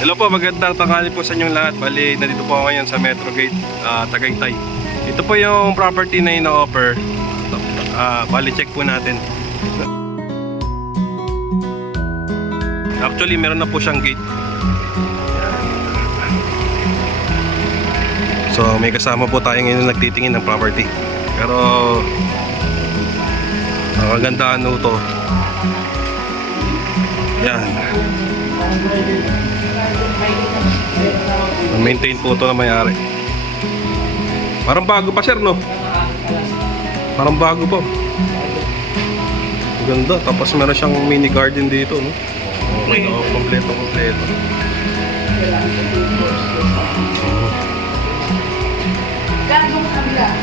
Hello po, magandang tanghali po sa inyong lahat. Bali, nandito po ako ngayon sa Metro Gate, Tagaytay. Ito po yung property na ino-offer. Bali, check po natin. Actually, meron na po siyang gate. So, may kasama po tayo ngayon na nagtitingin ng property. Pero, nakagandaan po ito. Yan. Maintain po ito na may-ari. Parang bago pa, sir, no? Parang bago po. Ganda. Tapos meron siyang mini garden dito, no? Okay, no? Kompleto.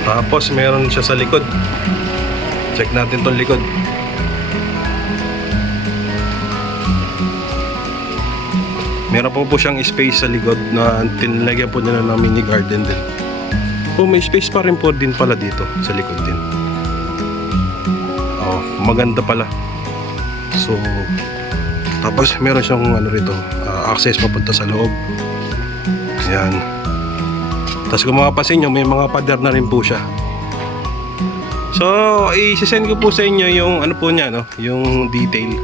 Tapos meron siya sa likod. Check natin tong likod. Meron po siyang space sa likod na tinilagyan po nila ng mini garden din. May space pa rin po din pala dito sa likod din. Maganda pala. So, tapos meron siyang rito, access papunta sa loob. Ayan. Tapos kung makapasin nyo, may mga pader na rin po siya. So, i-send ko po sa inyo yung po niya, no? Yung detail,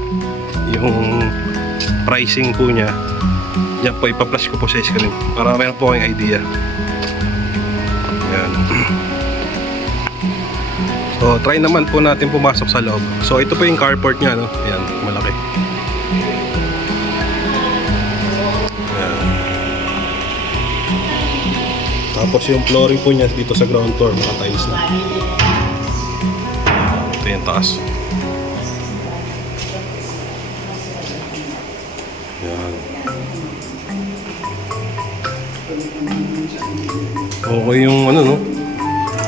yung pricing po niya. Yan po, ipa-flash ko po sa screen para meron po kayong idea. Yan. So, try naman po natin pumasok sa loob. So, ito po yung carport niya, no? Yan, malaki. Yan. Tapos yung flooring po niya dito sa ground floor, mga tiles na. Ito yung taas. Yan. Okay yung no?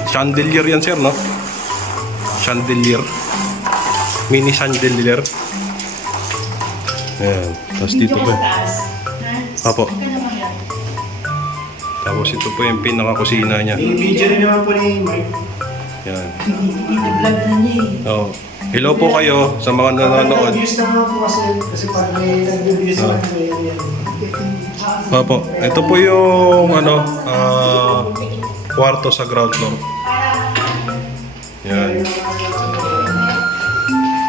Chandelier yan, sir, no? Chandelier. Mini chandelier. Ayan. Tapos dito po. Apo. Tapos ito po yung pinaka-kusina niya. I-video rin naman po ni Mike. Yan. I-vlog na niya eh. Hello po kayo sa mga nanonood. Nag-views na nga po kasi pag may nag-views naman may yan. Opo, ito po yung kwarto sa ground floor. Yan.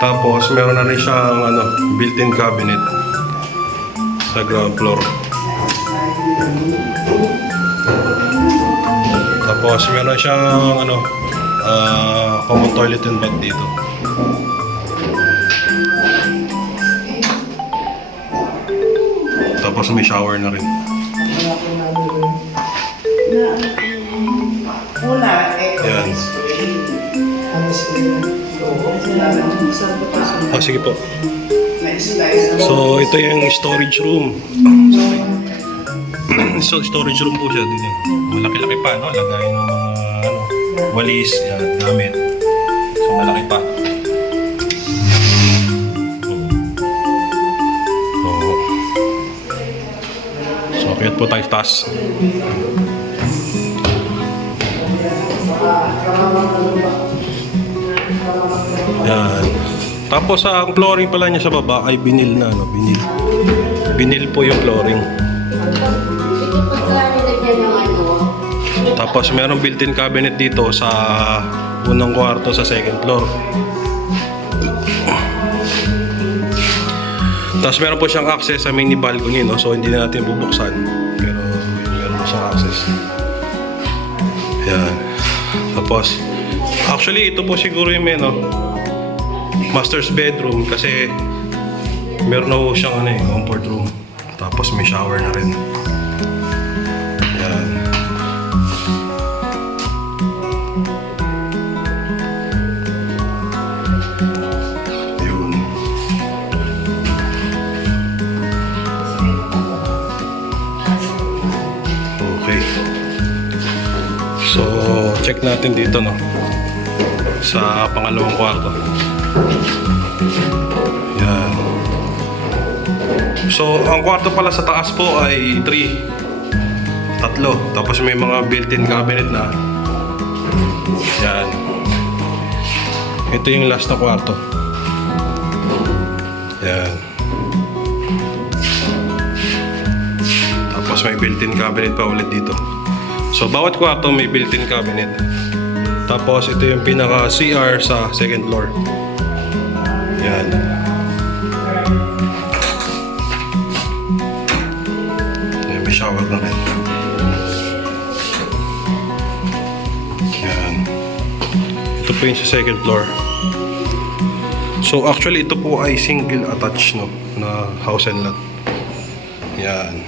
Tapos meron na rin siyang built-in cabinet sa ground floor. Tapos meron siyang common toilet and bath dito. Tapos may shower na rin. Yan. Sige po. So, ito yung storage room. So, storage room po siya dito. Malaki-laki pa, no? Lagay ng mga walis, yan, gamit. So, malaki pa. So, kaya po tayo taas. Yan. Tapos ang flooring pala niya sa baba ay vinyl na, vinyl. Vinyl po yung flooring. Tapos meron built-in cabinet dito sa unang kwarto sa second floor. Tapos meron po siyang access sa mini balcony, no? So hindi na natin bubuksan. Pero meron siyang access. Yan. Tapos actually ito po siguro yung master's bedroom kasi meron na po siyang comfort room. Tapos may shower na rin. Yan. Yun. Okay. So, check natin dito, no? Sa pangalawang kwarto. Yan. So, ang kwarto pala sa taas po ay 3. Tatlo. Tapos may mga built-in cabinet na. Yan. Ito yung last na kwarto. Yan. Tapos may built-in cabinet pa ulit dito. So bawat kwarto may built-in cabinet. Tapos ito yung pinaka CR sa second floor. Yan. Yan, may shower na rin. Yan. Ito po yung sa second floor. So actually ito po ay single attached no na house and lot. Yan.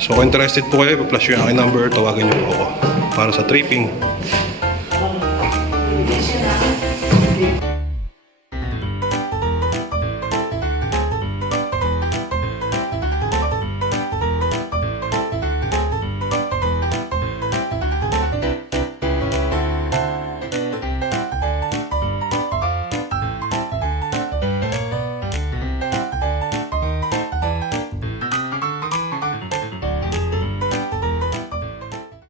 So kung interested po kayo, i-flash yung aking number, tawagan niyo po ako para sa tripping.